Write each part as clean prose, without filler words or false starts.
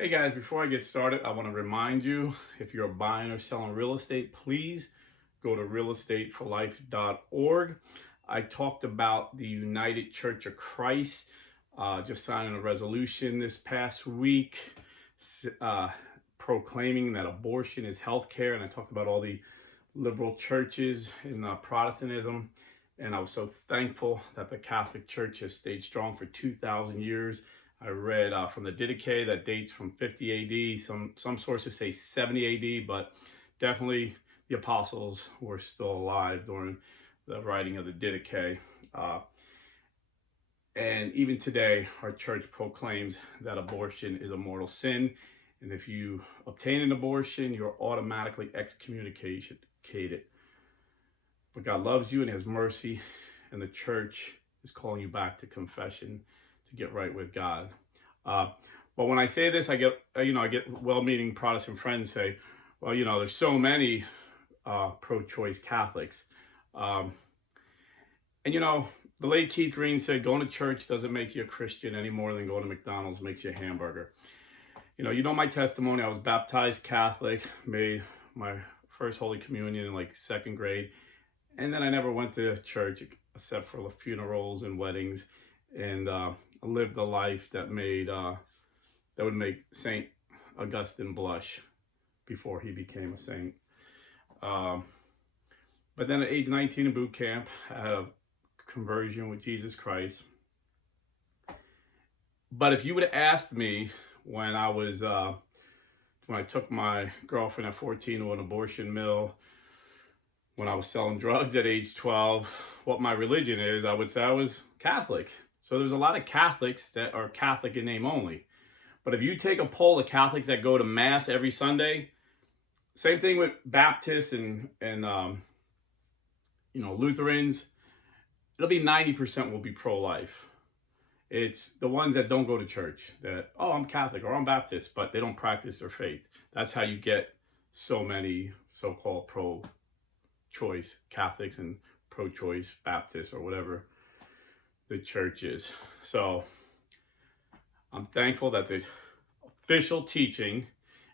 Hey guys, before I get started, I want to remind you, if you're buying or selling real estate, please go to realestateforlife.org. I talked about the United Church of Christ just signing a resolution this past week proclaiming that abortion is health care. And I talked about all the liberal churches in Protestantism. And I was so thankful that the Catholic Church has stayed strong for 2,000 years. I read from the Didache that dates from 50 AD. Some sources say 70 AD, but definitely the apostles were still alive during the writing of the Didache. And even today, our church proclaims that abortion is a mortal sin. And if you obtain an abortion, you're automatically excommunicated. But God loves you and has mercy, and the church is calling you back to confession to get right with God. But when I say this, I get well-meaning Protestant friends say, well, there's so many pro-choice Catholics. And the late Keith Green said, going to church doesn't make you a Christian any more than going to McDonald's makes you a hamburger. You know my testimony. I was baptized Catholic, made my first Holy Communion in like second grade. And then I never went to church except for the funerals and weddings, and lived a life that would make Saint Augustine blush before he became a saint. But then at age 19 in boot camp, I had a conversion with Jesus Christ. But if you would have asked me when I took my girlfriend at 14 to an abortion mill, when I was selling drugs at age 12, what my religion is, I would say I was Catholic. So there's a lot of Catholics that are Catholic in name only. But if you take a poll of Catholics that go to Mass every Sunday, same thing with Baptists and Lutherans, it'll be 90% will be pro-life. It's the ones that don't go to church that, oh, I'm Catholic or I'm Baptist, but they don't practice their faith. That's how you get so many so-called pro-choice Catholics and pro-choice Baptists or whatever the church is. So I'm thankful that the official teaching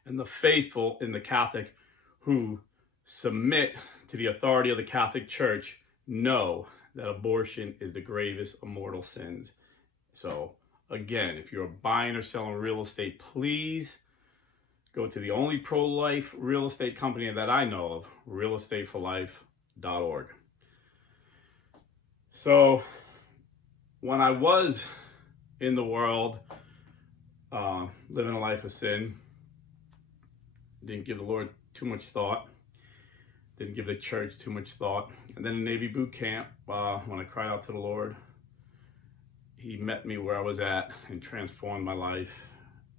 and the faithful in the Catholic who submit to the authority of the Catholic Church know that abortion is the gravest of mortal sins. So again, if you're buying or selling real estate, please go to the only pro-life real estate company that I know of, realestateforlife.org. So when I was in the world, living a life of sin, didn't give the Lord too much thought, didn't give the church too much thought. And then in Navy boot camp, when I cried out to the Lord, he met me where I was at and transformed my life.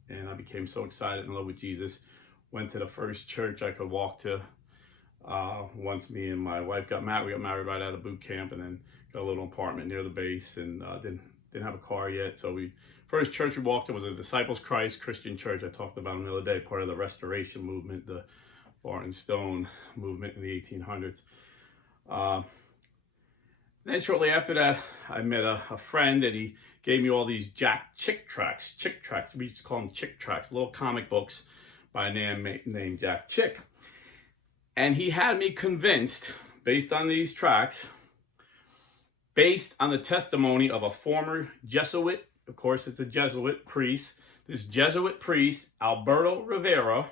And I became so excited in love with Jesus. Went to the first church I could walk to. Once me and my wife got married, we got married right out of boot camp, and then got a little apartment near the base, and didn't have a car yet. So first church we walked to was a Disciples Christ Christian church. I talked about them the other day, part of the Restoration movement, the Bar and Stone movement in the 1800s. Then shortly after that, I met a friend, and he gave me all these Chick tracts. We used to call them Chick tracts, little comic books by a man named Jack Chick. And he had me convinced, based on these tracts, based on the testimony of a former Jesuit, of course it's a Jesuit priest, this Jesuit priest, Alberto Rivera,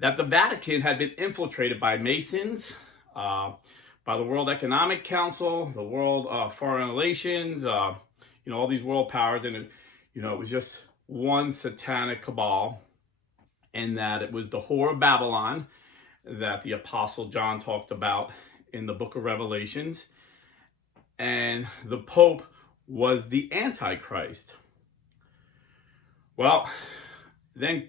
that the Vatican had been infiltrated by Masons, by the World Economic Council, the World Foreign Relations, all these world powers, and it was just one satanic cabal, and that it was the whore of Babylon that the Apostle John talked about in the book of Revelations, and the Pope was the Antichrist. Well, then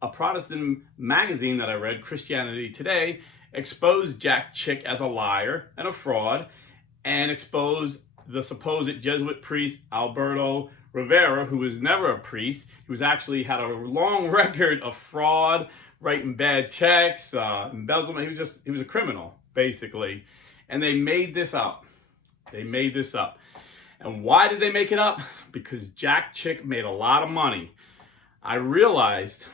a Protestant magazine that I read, Christianity Today, exposed Jack Chick as a liar and a fraud, and exposed the supposed Jesuit priest Alberto Rivera, who was never a priest. He was actually had a long record of fraud, writing bad checks, embezzlement. He was a criminal, basically. And they made this up. And why did they make it up? Because Jack Chick made a lot of money I realized,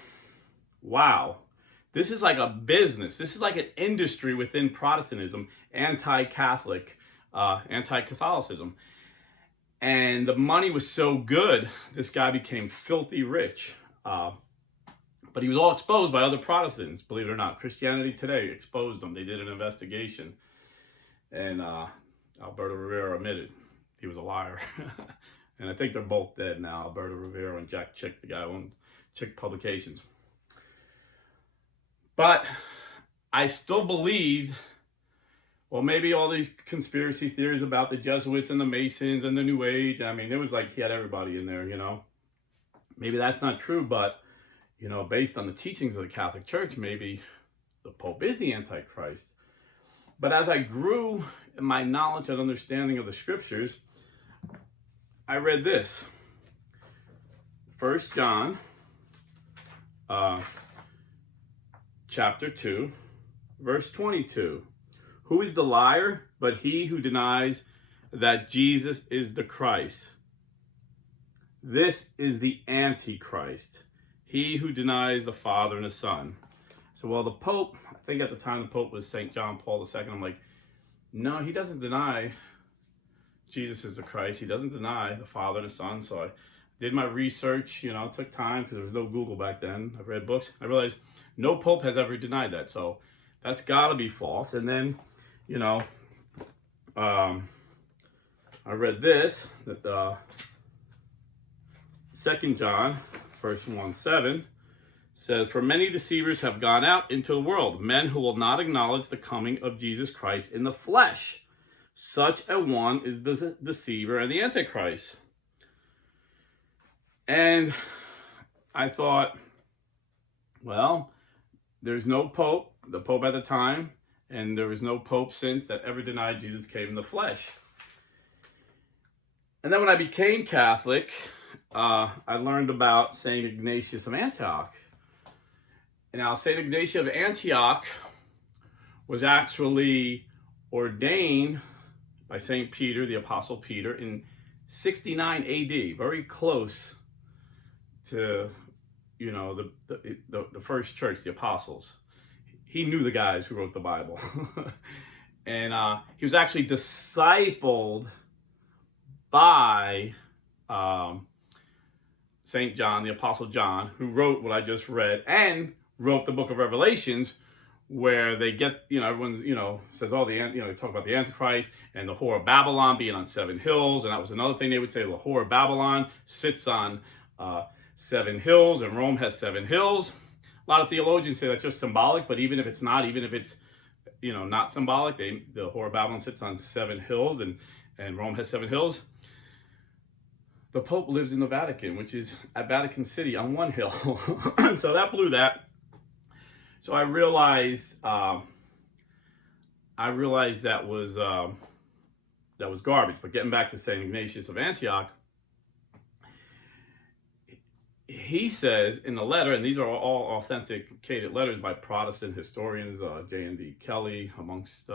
wow, this is like a business. This is like an industry within Protestantism, anti-Catholicism. And the money was so good, this guy became filthy rich. But he was all exposed by other Protestants, believe it or not. Christianity Today exposed him. They did an investigation. And Alberto Rivera admitted he was a liar. And I think they're both dead now, Alberto Rivera and Jack Chick, the guy who owned Chick Publications. But I still believed, well, maybe all these conspiracy theories about the Jesuits and the Masons and the New Age. I mean, it was like he had everybody in there, you know. Maybe that's not true, but, you know, based on the teachings of the Catholic Church, maybe the Pope is the Antichrist. But as I grew in my knowledge and understanding of the scriptures, I read this. 1 John chapter 2, verse 22. Who is the liar but he who denies that Jesus is the Christ? This is the Antichrist, he who denies the Father and the Son. So, well, the Pope, I think at the time the Pope was St. John Paul II. I'm like, no, he doesn't deny Jesus is the Christ. He doesn't deny the Father and the Son. So I did my research, you know, it took time because there was no Google back then. I read books. I realized no Pope has ever denied that. So that's got to be false. And then, you know, I read this, that 2 John, verse 1:7, says, for many deceivers have gone out into the world, men who will not acknowledge the coming of Jesus Christ in the flesh. Such a one is the deceiver and the Antichrist. And I thought, well, there's no Pope, the Pope at the time, and there was no Pope since that ever denied Jesus came in the flesh. And then when I became Catholic, I learned about St. Ignatius of Antioch. And now St. Ignatius of Antioch was actually ordained by St. Peter, the Apostle Peter, in 69 AD, very close to, you know, the first church, the apostles. He knew the guys who wrote the Bible. And he was actually discipled by St. John, the Apostle John, who wrote what I just read and wrote the book of Revelations, where they get, you know, everyone, you know, says, oh, they talk about the Antichrist and the whore of Babylon being on 7 hills. And that was another thing they would say, the whore of Babylon sits on 7 hills and Rome has 7 hills. A lot of theologians say that's just symbolic, but even if it's not, even if it's, you know, not symbolic, the whore of Babylon sits on 7 hills and Rome has 7 hills. The Pope lives in the Vatican, which is at Vatican City on 1 hill. So that blew that. So I realized that was garbage. But getting back to St. Ignatius of Antioch, he says in the letter, and these are all authenticated letters by Protestant historians, J.N.D. Kelly, amongst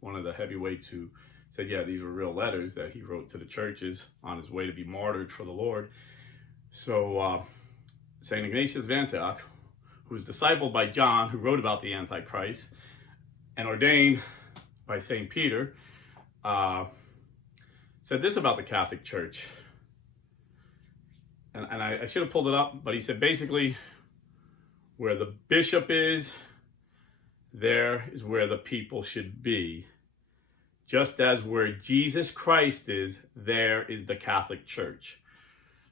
one of the heavyweights, who said, yeah, these were real letters that he wrote to the churches on his way to be martyred for the Lord. So St. Ignatius of Antioch, who was discipled by John, who wrote about the Antichrist, and ordained by St. Peter, said this about the Catholic Church. And I should have pulled it up, but he said basically, where the bishop is, there is where the people should be. Just as where Jesus Christ is, there is the Catholic Church.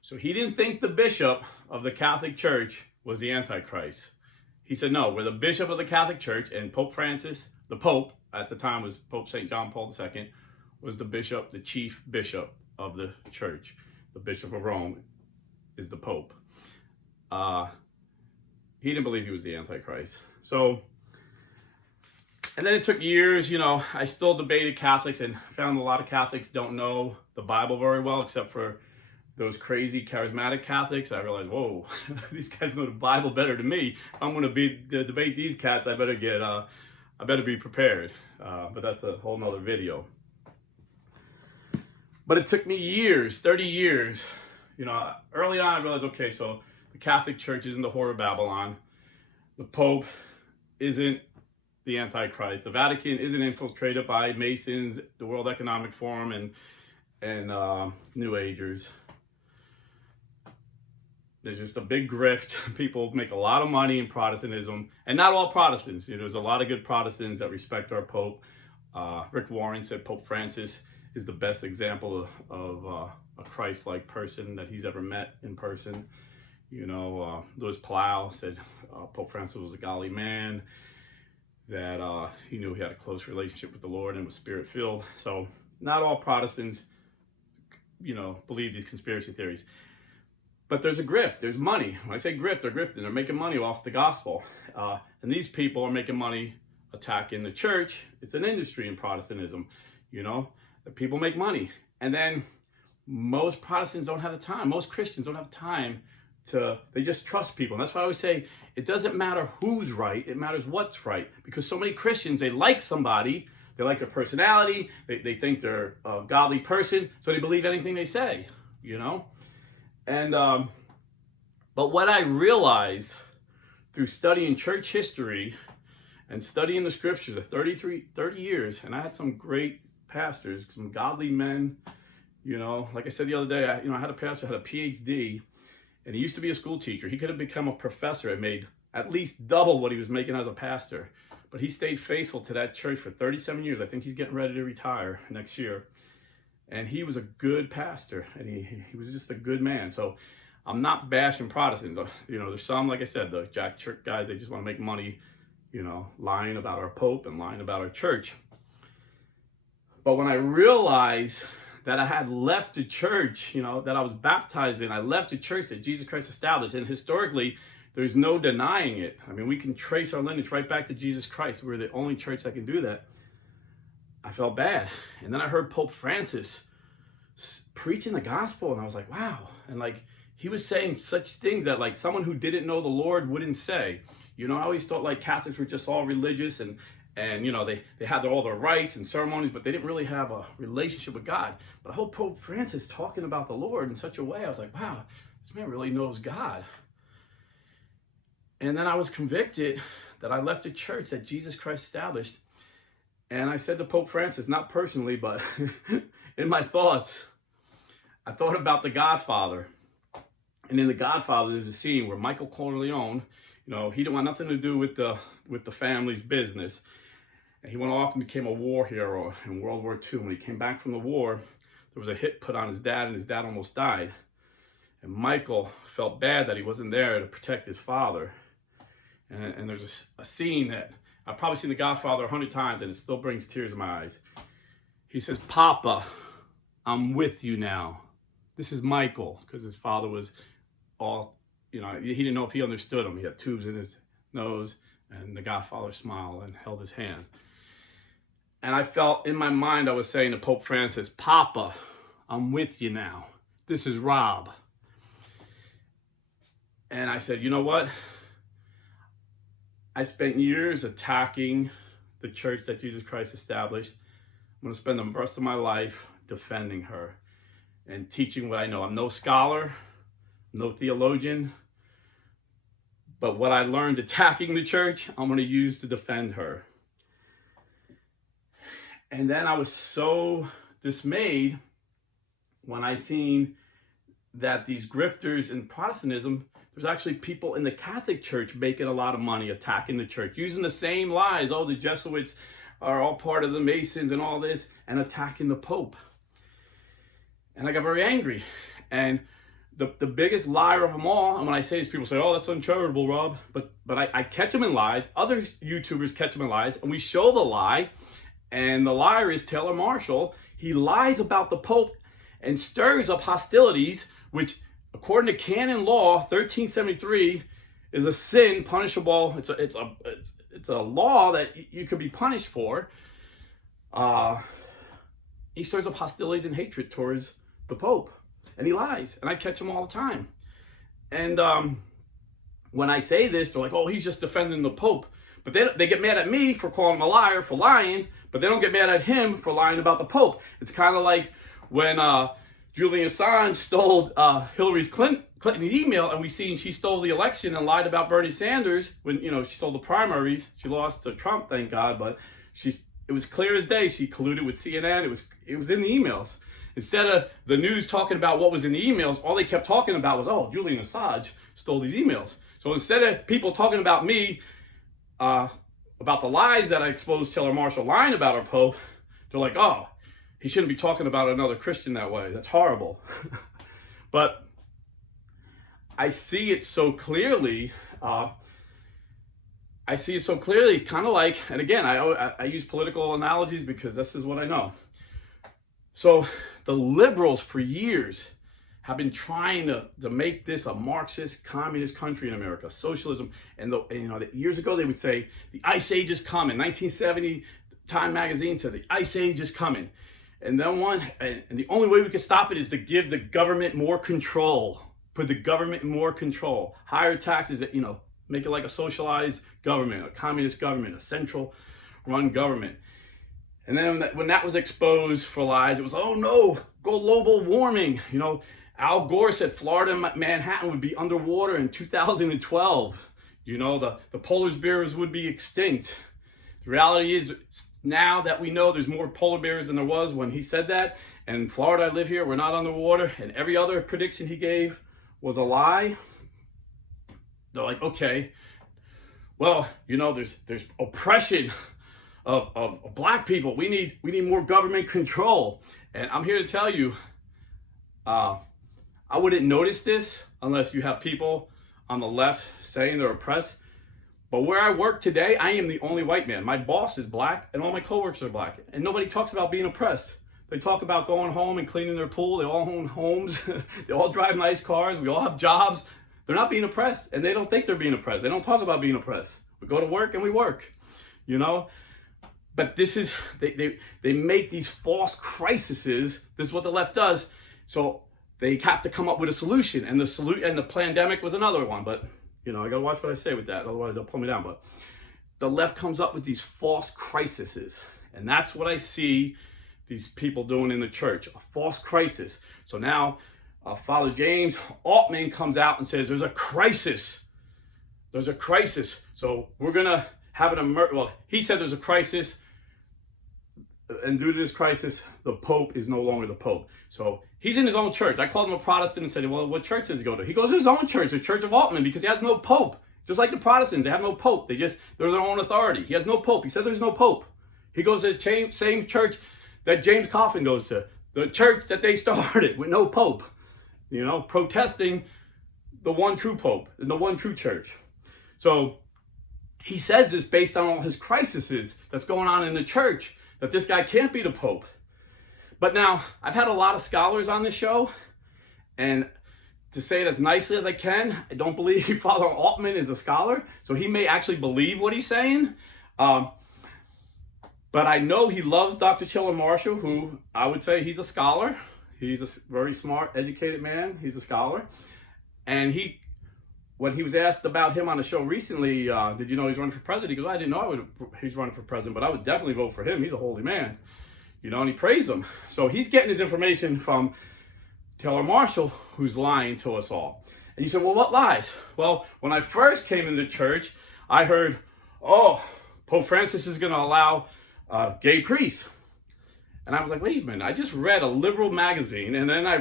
So he didn't think the bishop of the Catholic Church was the Antichrist. He said, no, where the bishop of the Catholic Church, and Pope Francis, the Pope at the time was Pope St. John Paul II, was the bishop, the chief bishop of the church. The Bishop of Rome is the Pope. He didn't believe he was the Antichrist. So, and then it took years, you know, I still debated Catholics and found a lot of Catholics don't know the Bible very well, except for those crazy charismatic Catholics. I realized, whoa, these guys know the Bible better than me. If I'm going to debate these cats, I better be prepared. But that's a whole nother video. But it took me years, 30 years. You know, early on I realized, okay, so The Catholic Church isn't the whore of Babylon. The Pope isn't the Antichrist. The Vatican isn't infiltrated by Masons, the World Economic Forum, and New Agers. There's just a big grift. People make a lot of money in Protestantism, and not all Protestants. There's a lot of good Protestants that respect our Pope. Rick Warren said Pope Francis is the best example of a Christ-like person that he's ever met in person. Louis Palau said Pope Francis was a godly man, that he knew he had a close relationship with the Lord and was spirit-filled. So not all Protestants, believe these conspiracy theories. But there's a grift, there's money. When I say grift, they're grifting. They're making money off the gospel. And these people are making money attacking the church. It's an industry in Protestantism, that people make money. And then most Protestants don't have the time. Most Christians don't have time they just trust people. And that's why I always say, it doesn't matter who's right, it matters what's right. Because so many Christians, they like somebody, they like their personality, they think they're a godly person, so they believe anything they say, And, but what I realized through studying church history and studying the scriptures of 30 years, and I had some great pastors, some godly men, like I said the other day, I had a pastor who had a PhD, and he used to be a school teacher. He could have become a professor and made at least double what he was making as a pastor. But he stayed faithful to that church for 37 years. I think he's getting ready to retire next year. And he was a good pastor, and he was just a good man. So I'm not bashing Protestants. There's some, like I said, the Jack Church guys, they just want to make money, lying about our Pope and lying about our church. But when I realized that I had left the church, that I was baptized in, I left the church that Jesus Christ established, and historically, there's no denying it. I mean, we can trace our lineage right back to Jesus Christ. We're the only church that can do that. I felt bad. And then I heard Pope Francis preaching the gospel, and I was like, wow. And he was saying such things that someone who didn't know the Lord wouldn't say. I always thought Catholics were just all religious and they had all their rites and ceremonies, but they didn't really have a relationship with God. But I heard Pope Francis talking about the Lord in such a way, I was like, wow, this man really knows God. And then I was convicted that I left a church that Jesus Christ established. And I said to Pope Francis, not personally, but in my thoughts, I thought about the Godfather. And in the Godfather, there's a scene where Michael Corleone, he didn't want nothing to do with the family's business. And he went off and became a war hero in World War II. When he came back from the war, there was a hit put on his dad, and his dad almost died. And Michael felt bad that he wasn't there to protect his father. And there's a scene that I've probably seen The Godfather 100 times, and it still brings tears in my eyes. He says, "Papa, I'm with you now." This is Michael, because his father was all, he didn't know if he understood him. He had tubes in his nose, and the Godfather smiled and held his hand. And I felt in my mind, I was saying to Pope Francis, "Papa, I'm with you now. This is Rob." And I said, you know what? I spent years attacking the church that Jesus Christ established. I'm going to spend the rest of my life defending her and teaching what I know. I'm no scholar, no theologian, but what I learned attacking the church, I'm going to use to defend her. And then I was so dismayed when I seen that these grifters in Protestantism, there's actually people in the Catholic Church making a lot of money attacking the church, using the same lies. Oh, the Jesuits are all part of the Masons and all this, and attacking the Pope. And I got very angry. And the biggest liar of them all, and when I say this, people say, "Oh, that's uncharitable, Rob." But I catch them in lies. Other YouTubers catch them in lies, and we show the lie. And the liar is Taylor Marshall. He lies about the Pope and stirs up hostilities, which, according to canon law 1373, is a sin punishable. It's a law that you could be punished for. He stirs up hostilities and hatred towards the Pope, and he lies, and I catch him all the time. And when I say this, they're like, "Oh, he's just defending the Pope." But they get mad at me for calling him a liar for lying, but they don't get mad at him for lying about the Pope. It's kind of like when Julian Assange stole Hillary Clinton's email, and we seen she stole the election and lied about Bernie Sanders when, you know, she stole the primaries. She lost to Trump, thank God, but it was clear as day. She colluded with CNN. It was in the emails. Instead of the news talking about what was in the emails, all they kept talking about was, oh, Julian Assange stole these emails. So instead of people talking about me, about the lies that I exposed Taylor Marshall lying about our Pope, they're like, oh, he shouldn't be talking about another Christian that way. That's horrible. But I see it so clearly. Kind of like, and again, I use political analogies because this is what I know. So the liberals for years have been trying to make this a Marxist, communist country in America, socialism. And years ago they would say the Ice Age is coming. 1970, Time magazine said the Ice Age is coming. And then and the only way we can stop it is to give the government more control. Put the government in more control. Higher taxes that, make it like a socialized government, a communist government, a central run government. And then when that was exposed for lies, it was, oh no, global warming. Al Gore said Florida and Manhattan would be underwater in 2012. The polar bears would be extinct. The reality is, now that we know there's more polar bears than there was when he said that, and in Florida, I live here, we're not underwater, and every other prediction he gave was a lie, they're like, okay, well, there's oppression of black people. We need more government control. And I'm here to tell you, I wouldn't notice this unless you have people on the left saying they're oppressed. But where I work today, I am the only white man. My boss is black, and all my coworkers are black. And nobody talks about being oppressed. They talk about going home and cleaning their pool. They all own homes. They all drive nice cars. We all have jobs. They're not being oppressed, and they don't think they're being oppressed. They don't talk about being oppressed. We go to work and we work, But this is, they make these false crises. This is what the left does. So they have to come up with a solution, and the pandemic was another one. But I gotta watch what I say with that, otherwise they'll pull me down. But the left comes up with these false crises, and that's what I see these people doing in the church, a false crisis. So now Father James Altman comes out and says, there's a crisis. There's a crisis. So we're gonna have he said there's a crisis, and due to this crisis, the Pope is no longer the Pope. So he's in his own church. I called him a Protestant and said, well, what church does he go to? He goes to his own church, the Church of Altman, because he has no Pope. Just like the Protestants, they have no Pope. They're their own authority. He has no Pope. He said there's no Pope. He goes to the same church that James Coffin goes to, the church that they started with no Pope, protesting the one true Pope and the one true church. So he says this based on all his crises that's going on in the church, that this guy can't be the Pope. But now, I've had a lot of scholars on this show, and to say it as nicely as I can, I don't believe Father Altman is a scholar, so he may actually believe what he's saying. But I know he loves Dr. Taylor Marshall, who I would say he's a scholar. He's a very smart, educated man. He's a scholar. And when he was asked about him on the show recently, did you know he's running for president? He goes, I didn't know he's running for president, but I would definitely vote for him. He's a holy man. And he praised him. So he's getting his information from Taylor Marshall, who's lying to us all. And he said, well, what lies? Well, when I first came into church, I heard, oh, Pope Francis is going to allow gay priests. And I was like, wait a minute, I just read a liberal magazine, and then I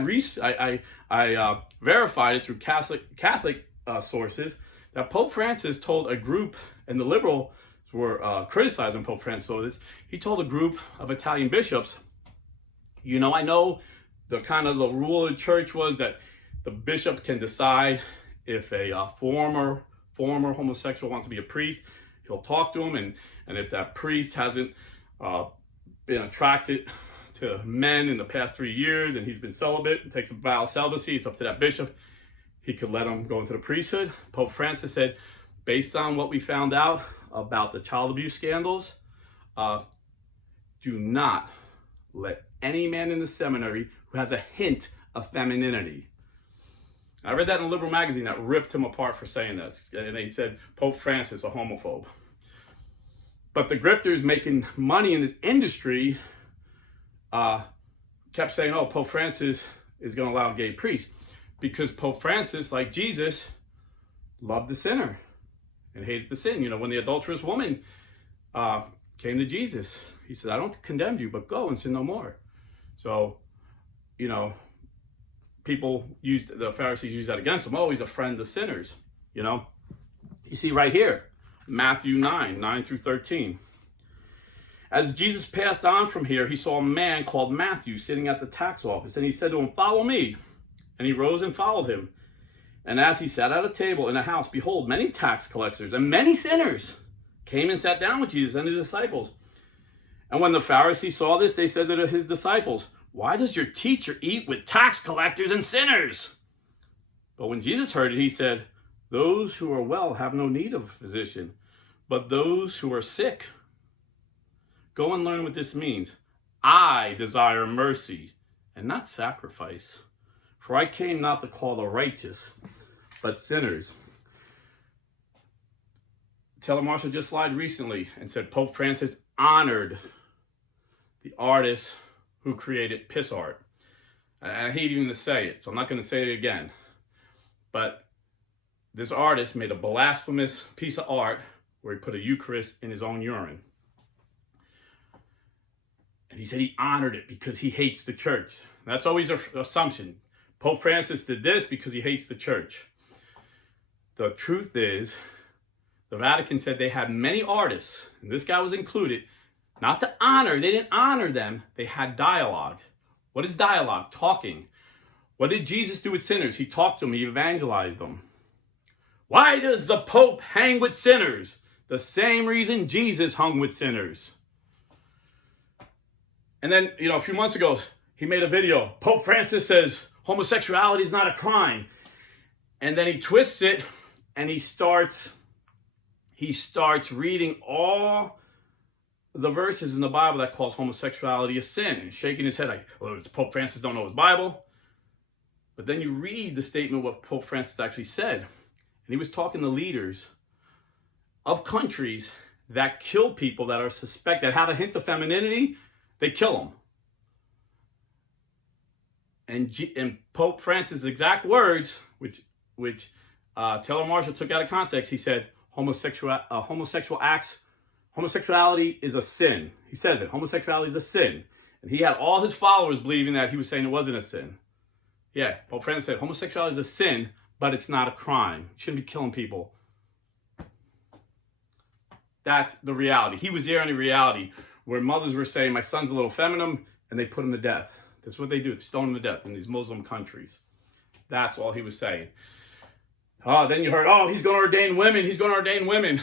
verified it through Catholic sources that Pope Francis told a group, and the liberals were criticizing Pope Francis for this. He told a group of Italian bishops, I know the rule of the church was that the bishop can decide if a former homosexual wants to be a priest. He'll talk to him, and if that priest hasn't been attracted to men in the past 3 years, and he's been celibate and takes a vow of celibacy, it's up to that bishop. He could let him go into the priesthood. Pope Francis said, based on what we found out about the child abuse scandals, do not let any man in the seminary who has a hint of femininity. I read that in a liberal magazine that ripped him apart for saying this. And they said, Pope Francis, a homophobe. But the grifters making money in this industry kept saying, oh, Pope Francis is going to allow gay priests, because Pope Francis, like Jesus, loved the sinner and hated the sin. You know, when the adulterous woman came to Jesus, he said, I don't condemn you, but go and sin no more. So, you know, the Pharisees used that against him. Oh, he's a friend of sinners, you know. You see right here, Matthew 9 through 13. As Jesus passed on from here, he saw a man called Matthew sitting at the tax office, and he said to him, follow me. And he rose and followed him. And as he sat at a table in a house, behold, many tax collectors and many sinners came and sat down with Jesus and his disciples. And when the Pharisees saw this, they said to his disciples, why does your teacher eat with tax collectors and sinners? But when Jesus heard it, he said, those who are well have no need of a physician, but those who are sick. Go and learn what this means. I desire mercy and not sacrifice, for I came not to call the righteous, but sinners. Telemarshall just lied recently and said Pope Francis honored the artist who created piss art. I hate even to say it, so I'm not going to say it again. But this artist made a blasphemous piece of art where he put a Eucharist in his own urine. And he said he honored it because he hates the church. That's always an assumption. Pope Francis did this because he hates the church. The truth is, the Vatican said they had many artists, and this guy was included, not to honor. They didn't honor them. They had dialogue. What is dialogue? Talking. What did Jesus do with sinners? He talked to them. He evangelized them. Why does the Pope hang with sinners? The same reason Jesus hung with sinners. And then, you know, a few months ago, he made a video. Pope Francis says homosexuality is not a crime. And then he twists it and he starts reading all the verses in the Bible that calls homosexuality a sin, and shaking his head like, well, Pope Francis don't know his Bible. But then you read the statement what Pope Francis actually said. And he was talking to leaders of countries that kill people that are suspected, that have a hint of femininity, they kill them. And Pope Francis' exact words, which Telemarshall took out of context, he said, homosexuality is a sin. He says it. Homosexuality is a sin. And he had all his followers believing that he was saying it wasn't a sin. Yeah, Pope Francis said homosexuality is a sin, but it's not a crime. You shouldn't be killing people. That's the reality. He was there in the reality where mothers were saying, my son's a little feminine, and they put him to death. That's what they do. They stone him to death in these Muslim countries. That's all he was saying. Oh, then you heard, oh, he's going to ordain women. He's going to ordain women.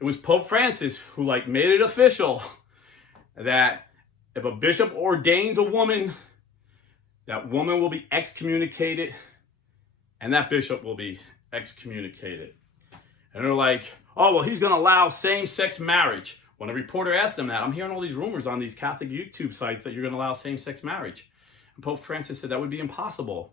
It was Pope Francis who made it official that if a bishop ordains a woman, that woman will be excommunicated and that bishop will be excommunicated. And they're like, oh, well, he's going to allow same-sex marriage. When a reporter asked them that, I'm hearing all these rumors on these Catholic YouTube sites that you're going to allow same-sex marriage. And Pope Francis said that would be impossible.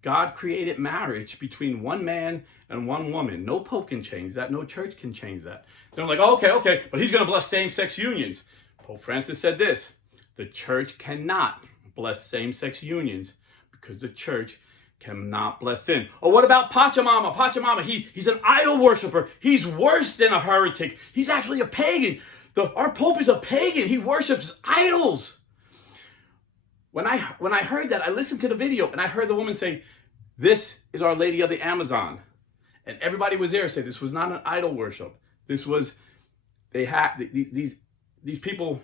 God created marriage between one man and one woman. No pope can change that. No church can change that. They're like, oh, okay, but he's going to bless same-sex unions. Pope Francis said this, the church cannot bless same-sex unions because the church cannot bless sin. Or what about Pachamama? Pachamama, he's an idol worshiper. He's worse than a heretic. He's actually a pagan. Our pope is a pagan. He worships idols. When I heard that, I listened to the video and I heard the woman say, this is Our Lady of the Amazon. And everybody was there said this was not an idol worship. This was, these people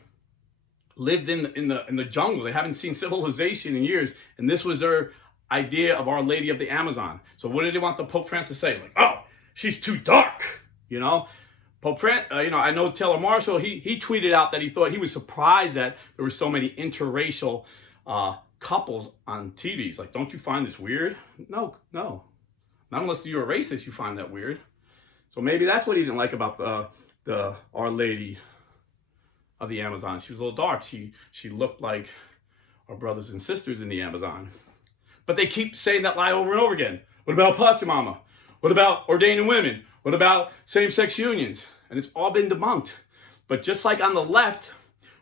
lived in the jungle. They haven't seen civilization in years. And this was their idea of Our Lady of the Amazon. So what did they want the Pope Francis to say? Like, oh, she's too dark, you know? I know Telemarshall, he tweeted out that he thought he was surprised that there were so many interracial couples on TVs. Like, don't you find this weird? No. Not unless you're a racist, you find that weird. So maybe that's what he didn't like about the Our Lady of the Amazon. She was a little dark. She looked like our brothers and sisters in the Amazon. But they keep saying that lie over and over again. What about Pachamama? What about ordaining women? What about same-sex unions? And it's all been debunked. But just like on the left,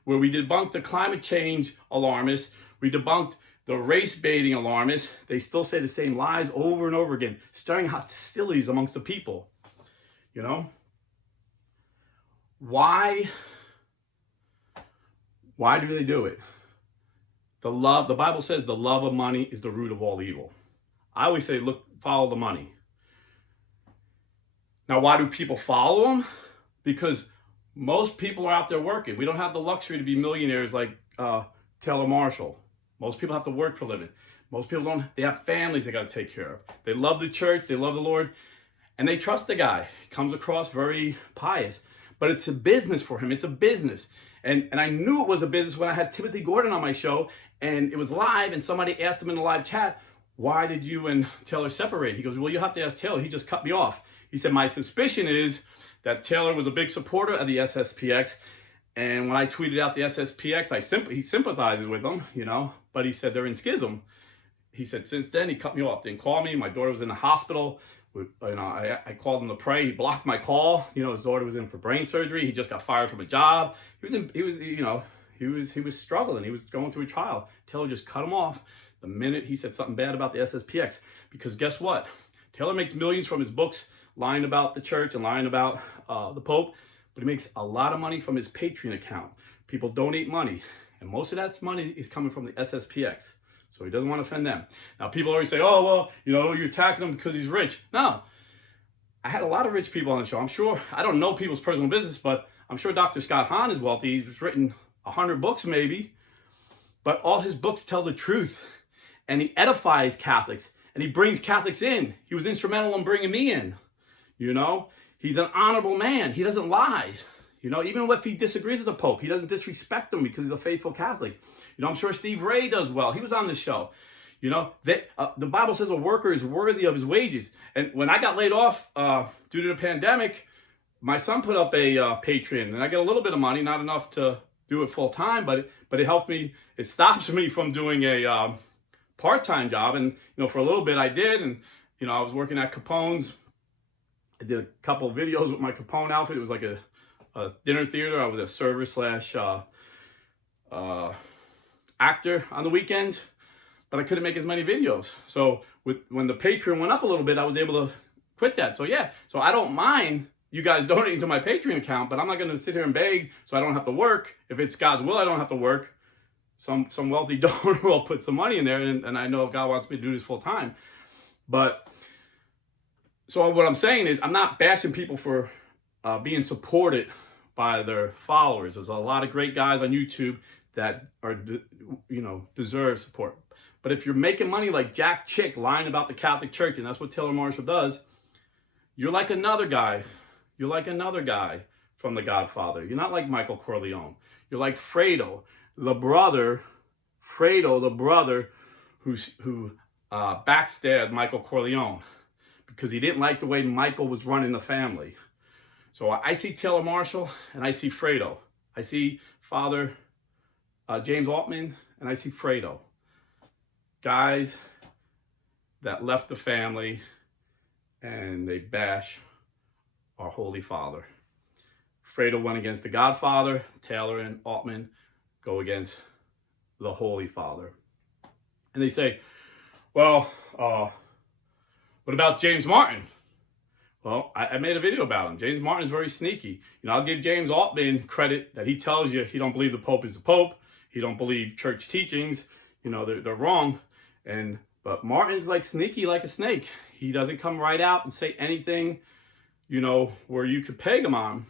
where we debunked the climate change alarmists, we debunked the race baiting alarmists, they still say the same lies over and over again, stirring hostilities amongst the people. You know? Why do they do it? The Bible says the love of money is the root of all evil. I always say, look, follow the money. Now, why do people follow them? Because most people are out there working. We don't have the luxury to be millionaires like Taylor Marshall. Most people have to work for a living. Most people don't. They have families they got to take care of. They love the church. They love the Lord. And they trust the guy. He comes across very pious. But it's a business for him. It's a business. And I knew it was a business when I had Timothy Gordon on my show. And it was live. And somebody asked him in the live chat, why did you and Taylor separate? He goes, well, you have to ask Taylor. He just cut me off. He said, my suspicion is that Taylor was a big supporter of the SSPX. And when I tweeted out the SSPX, he sympathizes with them, you know, but he said they're in schism. He said, since then, he cut me off, didn't call me. My daughter was in the hospital. You know, I called him to pray. He blocked my call. You know, his daughter was in for brain surgery. He just got fired from a job. He was struggling. He was going through a trial. Taylor just cut him off the minute he said something bad about the SSPX. Because guess what? Taylor makes millions from his books, lying about the church and lying about the Pope, but he makes a lot of money from his Patreon account. People donate money, and most of that money is coming from the SSPX. So he doesn't want to offend them. Now, people always say, oh, well, you know, you're attacking him because he's rich. No. I had a lot of rich people on the show. I'm sure, I don't know people's personal business, but I'm sure Dr. Scott Hahn is wealthy. He's written 100 books maybe, but all his books tell the truth, and he edifies Catholics, and he brings Catholics in. He was instrumental in bringing me in. You know, he's an honorable man. He doesn't lie. You know, even if he disagrees with the Pope, he doesn't disrespect him because he's a faithful Catholic. You know, I'm sure Steve Ray does well. He was on the show. You know, the Bible says a worker is worthy of his wages. And when I got laid off due to the pandemic, my son put up a Patreon, and I get a little bit of money, not enough to do it full time, but it helped me. It stops me from doing a part-time job. And, you know, for a little bit I did. And, you know, I was working at Capone's. I did a couple of videos with my Capone outfit. It was like a dinner theater. I was a server slash actor on the weekends, but I couldn't make as many videos. So when the Patreon went up a little bit, I was able to quit that. So yeah, so I don't mind you guys donating to my Patreon account, but I'm not going to sit here and beg so I don't have to work. If it's God's will, I don't have to work. Some wealthy donor will put some money in there, and I know God wants me to do this full time. But so what I'm saying is I'm not bashing people for being supported by their followers. There's a lot of great guys on YouTube that are, you know, deserve support. But if you're making money like Jack Chick lying about the Catholic Church, and that's what Taylor Marshall does, you're like another guy. You're like another guy from The Godfather. You're not like Michael Corleone. You're like Fredo, the brother who backstabbed Michael Corleone because he didn't like the way Michael was running the family. So I see Taylor Marshall and I see Fredo. I see Father James Altman and I see Fredo. Guys that left the family and they bash our Holy Father. Fredo went against the Godfather. Taylor and Altman go against the Holy Father. And they say, well, what about James Martin? Well, I made a video about him. James Martin is very sneaky. You know, I'll give James Altman credit that he tells you he don't believe the Pope is the Pope. He don't believe church teachings. You know, they're wrong. But Martin's like sneaky like a snake. He doesn't come right out and say anything, you know, where you could peg him on.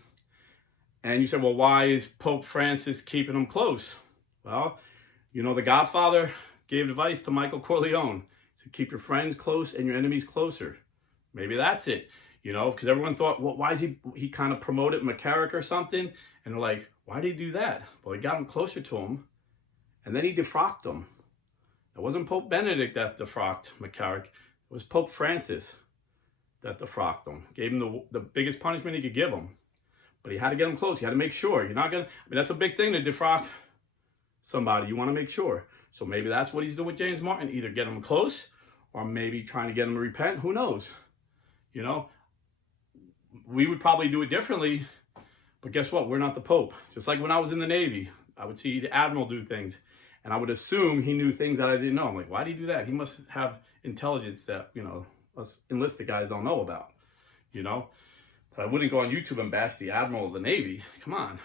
And you say, well, why is Pope Francis keeping him close? Well, you know, the Godfather gave advice to Michael Corleone to keep your friends close and your enemies closer. Maybe that's it, you know, because everyone thought, well, why is he kind of promoted McCarrick or something? And they're like, why did he do that? Well, he got him closer to him, and then he defrocked him. It wasn't Pope Benedict that defrocked McCarrick. It was Pope Francis that defrocked him. Gave him the biggest punishment he could give him. But he had to get him close. He had to make sure. You're not going to, I mean, that's a big thing to defrock somebody. You want to make sure. So maybe that's what he's doing with James Martin. Either get him close or maybe trying to get him to repent. Who knows? You know, we would probably do it differently. But guess what? We're not the Pope. Just like when I was in the Navy, I would see the Admiral do things. And I would assume he knew things that I didn't know. I'm like, why did he do that? He must have intelligence that, you know, us enlisted guys don't know about, you know? But I wouldn't go on YouTube and bash the Admiral of the Navy. Come on,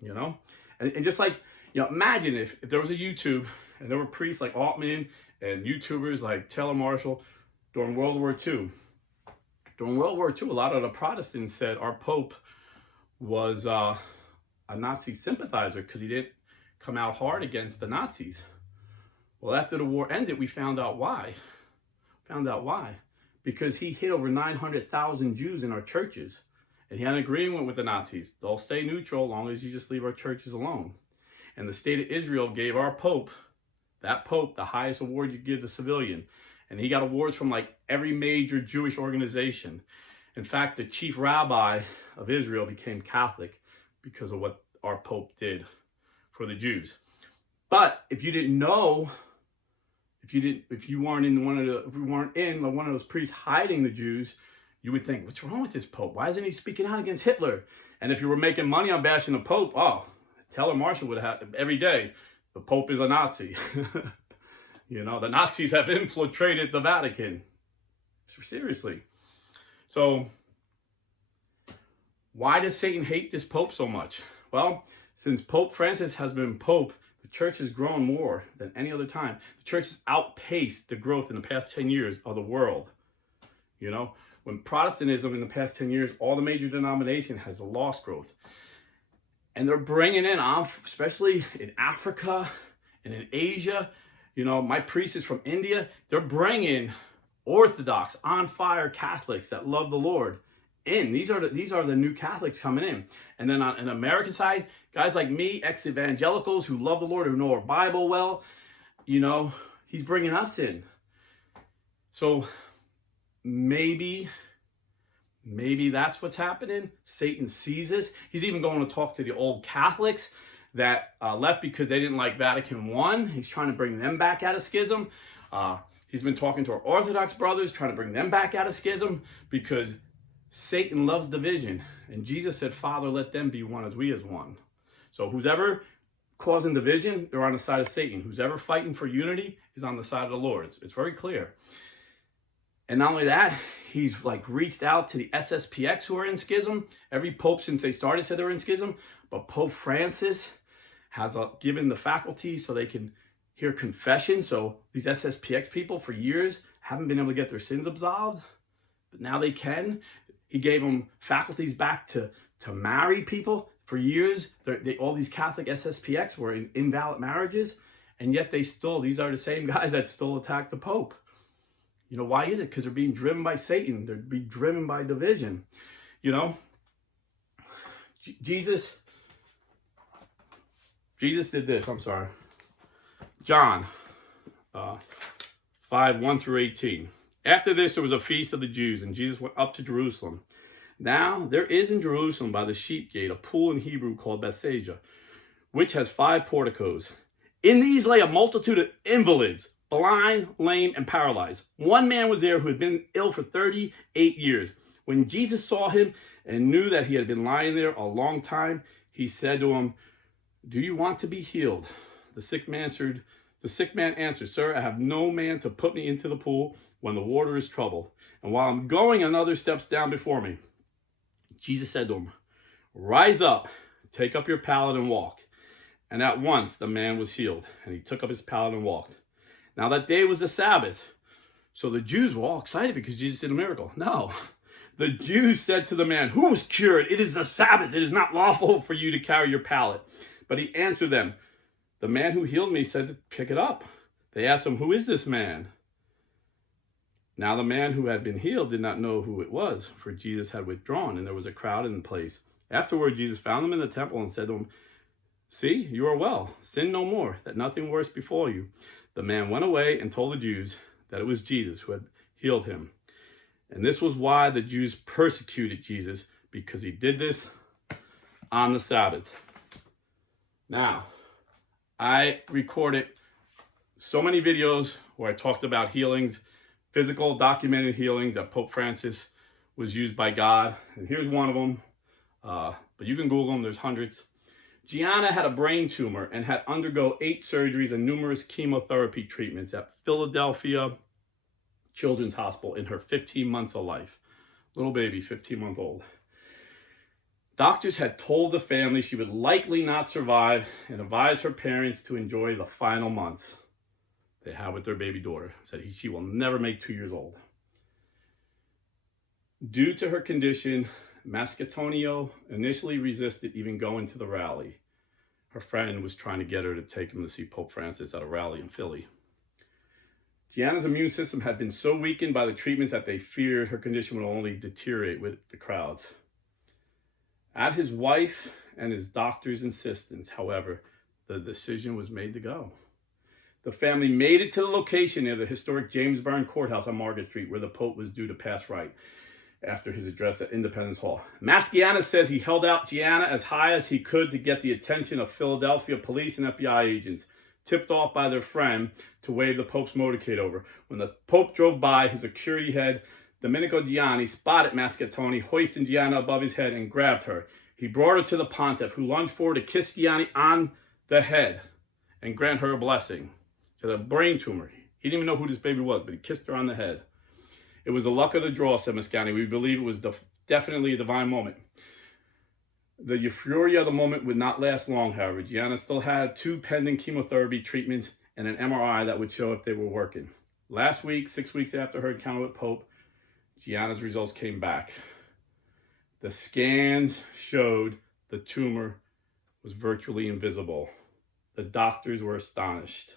you know? And just like, you know, imagine if there was a YouTube and there were priests like Altman and YouTubers like Taylor Marshall during World War II. During World War II, a lot of the Protestants said our Pope was a Nazi sympathizer because he didn't come out hard against the Nazis. Well, after the war ended, we found out why. Because he hid over 900,000 Jews in our churches. And he had an agreement with the Nazis. They'll stay neutral as long as you just leave our churches alone. And the state of Israel gave our Pope, that Pope, the highest award you give the civilian. And he got awards from like every major Jewish organization. In fact, the chief rabbi of Israel became Catholic because of what our Pope did for the Jews. But if you didn't know, if you weren't in one of those priests hiding the Jews, you would think, what's wrong with this Pope? Why isn't he speaking out against Hitler? And if you were making money on bashing the Pope, oh, Taylor Marshall would have every day, the Pope is a Nazi. You know, the Nazis have infiltrated the Vatican. Seriously. So why does Satan hate this Pope so much? Well, since Pope Francis has been Pope, the church has grown more than any other time. The church has outpaced the growth in the past 10 years of the world. You know, when Protestantism in the past 10 years, all the major denominations has lost growth. And they're bringing in, especially in Africa and in Asia, you know, my priest is from India. They're bringing Orthodox, on fire Catholics that love the Lord in. These are the new Catholics coming in. And then on the American side, guys like me, ex-evangelicals who love the Lord, who know our Bible well, you know, he's bringing us in. So maybe that's what's happening. Satan sees this. He's even going to talk to the old Catholics that left because they didn't like Vatican I. He's trying to bring them back out of schism. He's been talking to our Orthodox brothers, trying to bring them back out of schism because Satan loves division. And Jesus said, Father, let them be one as we is one. So who's ever causing division, they're on the side of Satan. Who's ever fighting for unity is on the side of the Lord. It's very clear. And not only that, he's like reached out to the SSPX who are in schism. Every pope since they started said they were in schism. But Pope Francis has given the faculty so they can hear confession. So these SSPX people for years haven't been able to get their sins absolved. But now they can. He gave them faculties back to marry people. For years, all these Catholic SSPX were in invalid marriages. And yet these are the same guys that still attack the Pope. You know, why is it? Because they're being driven by Satan. They're being driven by division. You know, Jesus did this. I'm sorry. John 5:1-18. After this, there was a feast of the Jews, and Jesus went up to Jerusalem. Now, there is in Jerusalem by the sheep gate a pool in Hebrew called Bethesda, which has 5 porticos. In these lay a multitude of invalids, blind, lame, and paralyzed. One man was there who had been ill for 38 years. When Jesus saw him and knew that he had been lying there a long time, he said to him, "Do you want to be healed?" The sick man answered, "Sir, I have no man to put me into the pool when the water is troubled. And while I'm going, another steps down before me." Jesus said to him, "Rise up, take up your pallet and walk." And at once the man was healed, and he took up his pallet and walked. Now that day was the Sabbath. So the Jews were all excited because Jesus did a miracle. No. The Jews said to the man, "Who was cured? It is the Sabbath. It is not lawful for you to carry your pallet." But he answered them, "The man who healed me said to pick it up." They asked him, "Who is this man?" Now the man who had been healed did not know who it was, for Jesus had withdrawn, and there was a crowd in the place. Afterward, Jesus found them in the temple and said to them, "See, you are well. Sin no more, that nothing worse befall you." The man went away and told the Jews that it was Jesus who had healed him. And this was why the Jews persecuted Jesus, because he did this on the Sabbath. Now, I recorded so many videos where I talked about healings, physical documented healings that Pope Francis was used by God. And here's one of them. But you can Google them. There's hundreds. Gianna had a brain tumor and had undergo 8 surgeries and numerous chemotherapy treatments at Philadelphia Children's Hospital in her 15 months of life. Little baby, 15-month-old. Doctors had told the family she would likely not survive and advised her parents to enjoy the final months they had with their baby daughter. Said she will never make 2 years old. Due to her condition, Mascatonio initially resisted even going to the rally. Her friend was trying to get her to take him to see Pope Francis at a rally in Philly. Gianna's immune system had been so weakened by the treatments that they feared her condition would only deteriorate with the crowds. At his wife and his doctor's insistence, however, the decision was made to go. The family made it to the location near the historic James Byrne Courthouse on Market Street, where the Pope was due to pass right after his address at Independence Hall. Masciana says he held out Gianna as high as he could to get the attention of Philadelphia police and FBI agents, tipped off by their friend to wave the Pope's motorcade over. When the Pope drove by, his security head, Domenico Gianni, spotted Mascatoni hoisting Gianna above his head and grabbed her. He brought her to the pontiff, who lunged forward to kiss Gianni on the head and grant her a blessing. She had a brain tumor. He didn't even know who this baby was, but he kissed her on the head. It was the luck of the draw, said Mascani. We believe it was definitely a divine moment. The euphoria of the moment would not last long, however. Gianna still had 2 pending chemotherapy treatments and an MRI that would show if they were working. Last week, 6 weeks after her encounter with Pope, Gianna's results came back. The scans showed the tumor was virtually invisible. The doctors were astonished.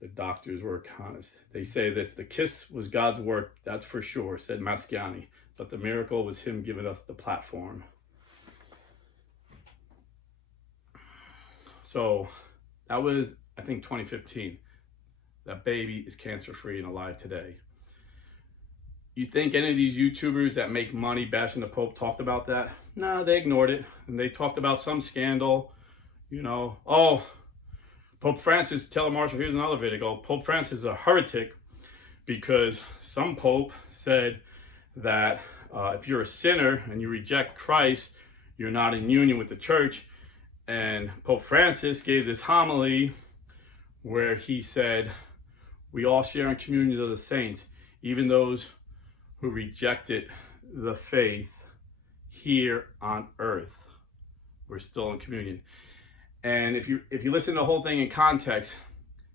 The doctors were honest. They say this: the kiss was God's work, that's for sure, said Masciani. But the miracle was him giving us the platform. So that was, I think, 2015. That baby is cancer-free and alive today. You think any of these YouTubers that make money bashing the Pope talked about that? No, they ignored it. And they talked about some scandal, oh, Pope Francis, tell Marshall, here's another video. Pope Francis is a heretic because some Pope said that if you're a sinner and you reject Christ, you're not in union with the church. And Pope Francis gave this homily where he said, we all share in communion of the saints, even those who rejected the faith here on earth. We're still in communion. And if you listen to the whole thing in context,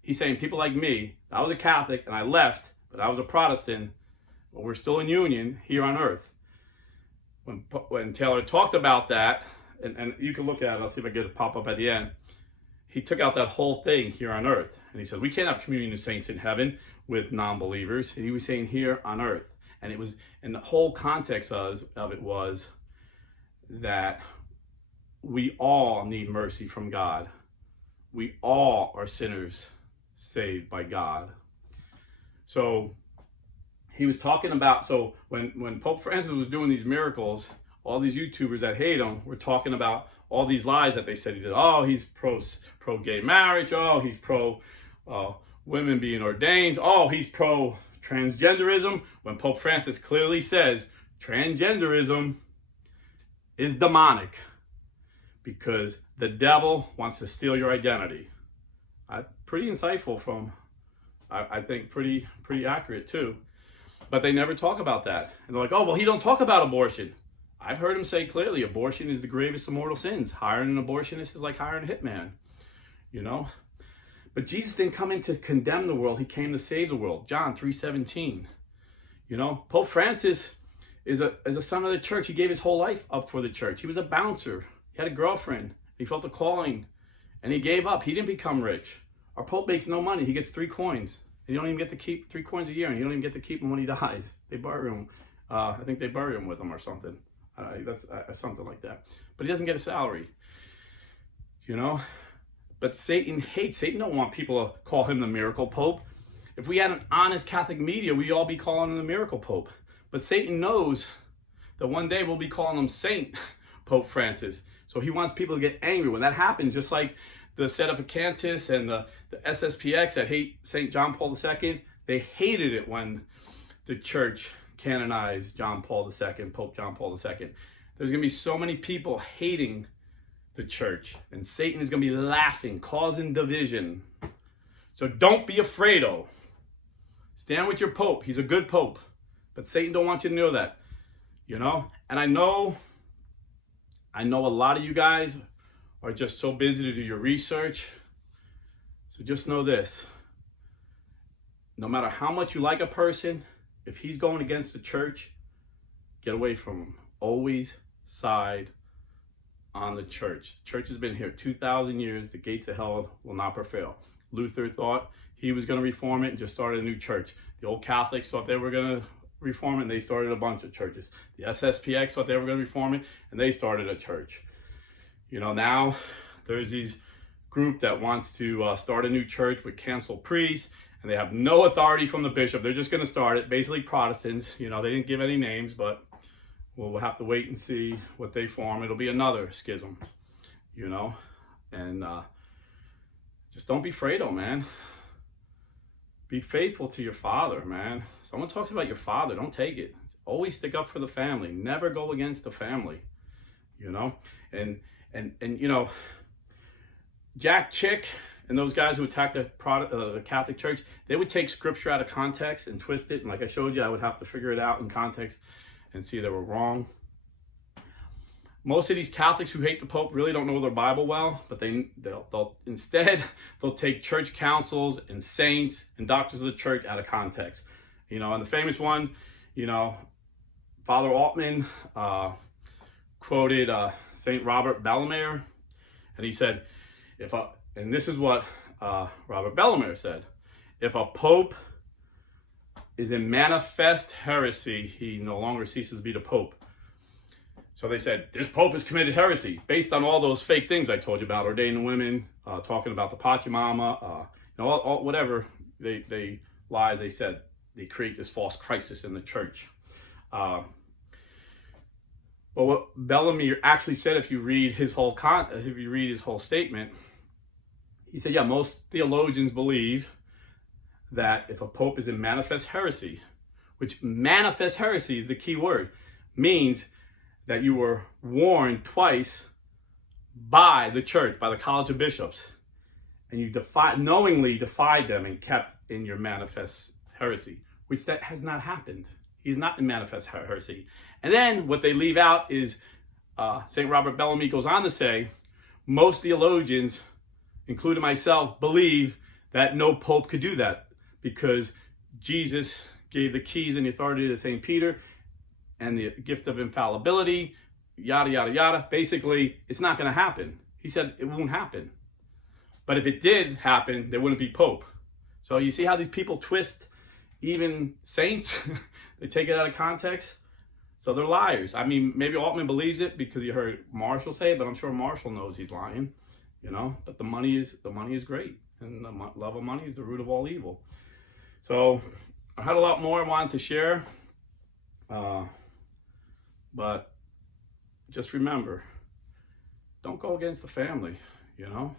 he's saying people like me, I was a Catholic and I left, but I was a Protestant, but we're still in union here on earth. When Taylor talked about that, and you can look at it, I'll see if I get it pop up at the end, he took out that whole thing here on earth. And he said, we can't have communion of saints in heaven with non-believers. And he was saying here on earth. And the whole context of it was that we all need mercy from God. We all are sinners saved by God. So he was talking about, so when Pope Francis was doing these miracles, all these YouTubers that hate him were talking about all these lies that they said he did. Oh, he's pro gay marriage. Oh, he's pro women being ordained. Oh, he's pro transgenderism, when Pope Francis clearly says transgenderism is demonic because the devil wants to steal your identity. Pretty insightful from, I think, pretty accurate too. But they never talk about that. And they're like, oh, well, he don't talk about abortion. I've heard him say clearly, abortion is the gravest of mortal sins. Hiring an abortionist is like hiring a hitman, But Jesus didn't come in to condemn the world. He came to save the world. John 3:17. Pope Francis is a son of the church. He gave his whole life up for the church. He was a bouncer. He had a girlfriend. He felt a calling, and he gave up. He didn't become rich. Our Pope makes no money. He gets 3 coins, and you don't even get to keep 3 coins a year, and you don't even get to keep him when he dies. They bury him. I think they bury him with him or something. That's something like that. But he doesn't get a salary. But Satan hates. Satan don't want people to call him the miracle Pope. If we had an honest Catholic media, we'd all be calling him the miracle Pope. But Satan knows that one day we'll be calling him Saint Pope Francis. So he wants people to get angry. When that happens, just like the Sedevacantists and the SSPX that hate St. John Paul II, they hated it when the church canonized John Paul II, Pope John Paul II. There's going to be so many people hating the church. And Satan is going to be laughing, causing division. So don't be a Fredo. Stand with your Pope. He's a good Pope. But Satan don't want you to know that. You know? And I know a lot of you guys are just so busy to do your research. So just know this. No matter how much you like a person, if he's going against the church, get away from him. Always side on the church. The church has been here 2,000 years. The gates of hell will not prevail. Luther thought he was going to reform it and just started a new church. The old Catholics thought they were going to reform it and they started a bunch of churches. The SSPX thought they were going to reform it and they started a church. You know, now there's these group that wants to start a new church with canceled priests, and they have no authority from the bishop. They're just going to start it. Basically Protestants. You know, they didn't give any names, but we'll have to wait and see what they form. It'll be another schism, you know. And just don't be Fredo, man. Be faithful to your father, man. Someone talks about your father, don't take it. Always stick up for the family. Never go against the family, you know. And you know, Jack Chick and those guys who attacked the Catholic Church, they would take scripture out of context and twist it. And like I showed you, I would have to figure it out in context and see they were wrong. Most of these Catholics who hate the Pope really don't know their Bible well, but they'll instead take church councils and saints and doctors of the church out of context. You know, and the famous one, you know, Father Altman quoted Saint Robert Bellarmine, and he said, and this is what Robert Bellarmine said: if a Pope is in manifest heresy, he no longer ceases to be the Pope. So they said, this Pope has committed heresy based on all those fake things I told you about, ordaining women, talking about the Pachamama, you know, all whatever they lies they said. They create this false crisis in the church. But what Bellarmine actually said, if you read his whole statement, he said, yeah, most theologians believe that if a Pope is in manifest heresy, which manifest heresy is the key word, means that you were warned twice by the church, by the College of Bishops, and you knowingly defied them and kept in your manifest heresy, which that has not happened. He's not in manifest heresy. And then what they leave out is St. Robert Bellarmine goes on to say, most theologians, including myself, believe that no Pope could do that because Jesus gave the keys and the authority to St. Peter and the gift of infallibility, yada, yada, yada. Basically, it's not going to happen. He said it won't happen. But if it did happen, there wouldn't be Pope. So you see how these people twist even saints? They take it out of context. So they're liars. I mean, maybe Altman believes it because you heard Marshall say it, but I'm sure Marshall knows he's lying, you know. But the money is great, and the love of money is the root of all evil. So I had a lot more I wanted to share, but just remember, don't go against the family, you know.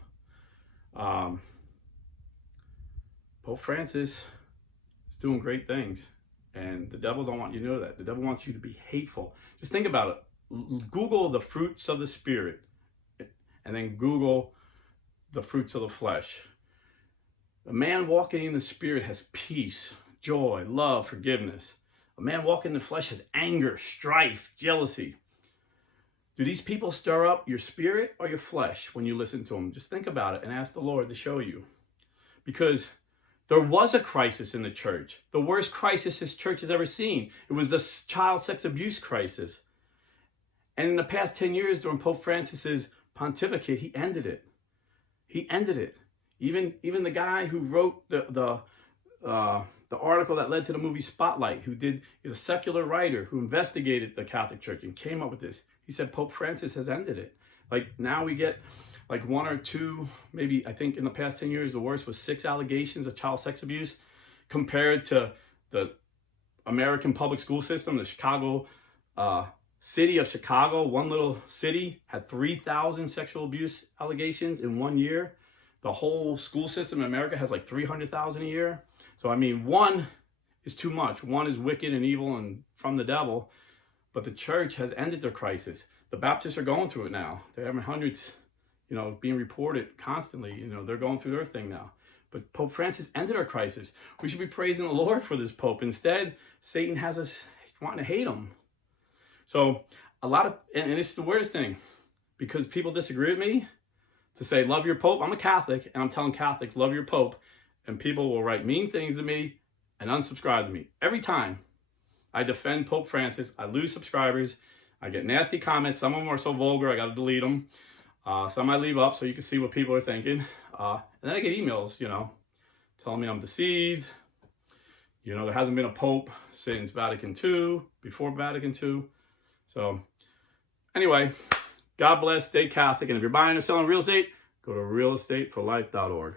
Pope Francis is doing great things, and the devil don't want you to know that. The devil wants you to be hateful. Just think about it. Google the fruits of the Spirit, and then Google the fruits of the flesh. A man walking in the Spirit has peace, joy, love, forgiveness. A man walking in the flesh has anger, strife, jealousy. Do these people stir up your spirit or your flesh when you listen to them? Just think about it and ask the Lord to show you. Because there was a crisis in the church. The worst crisis this church has ever seen. It was the child sex abuse crisis. And in the past 10 years during Pope Francis's pontificate, he ended it. He ended it. Even the guy who wrote the article that led to the movie Spotlight, he's a secular writer who investigated the Catholic Church and came up with this. He said Pope Francis has ended it. Like now we get like one or two, maybe I think in the past 10 years, the worst was 6 allegations of child sex abuse compared to the American public school system. The Chicago city of Chicago, one little city, had 3,000 sexual abuse allegations in 1 year. The whole school system in America has like 300,000 a year. So, I mean, one is too much. One is wicked and evil and from the devil. But the church has ended their crisis. The Baptists are going through it now. They're having hundreds you know, being reported constantly. You know, they're going through their thing now. But Pope Francis ended our crisis. We should be praising the Lord for this Pope. Instead, Satan has us wanting to hate him. So a lot of, and it's the weirdest thing, because people disagree with me, to say, love your Pope. I'm a Catholic, and I'm telling Catholics, love your Pope. And people will write mean things to me and unsubscribe to me. Every time I defend Pope Francis, I lose subscribers. I get nasty comments. Some of them are so vulgar, I got to delete them. Some I leave up so you can see what people are thinking. And then I get emails, you know, telling me I'm deceived. You know, there hasn't been a Pope since Vatican II, before Vatican II. So anyway, God bless, stay Catholic. And if you're buying or selling real estate, go to realestateforlife.org.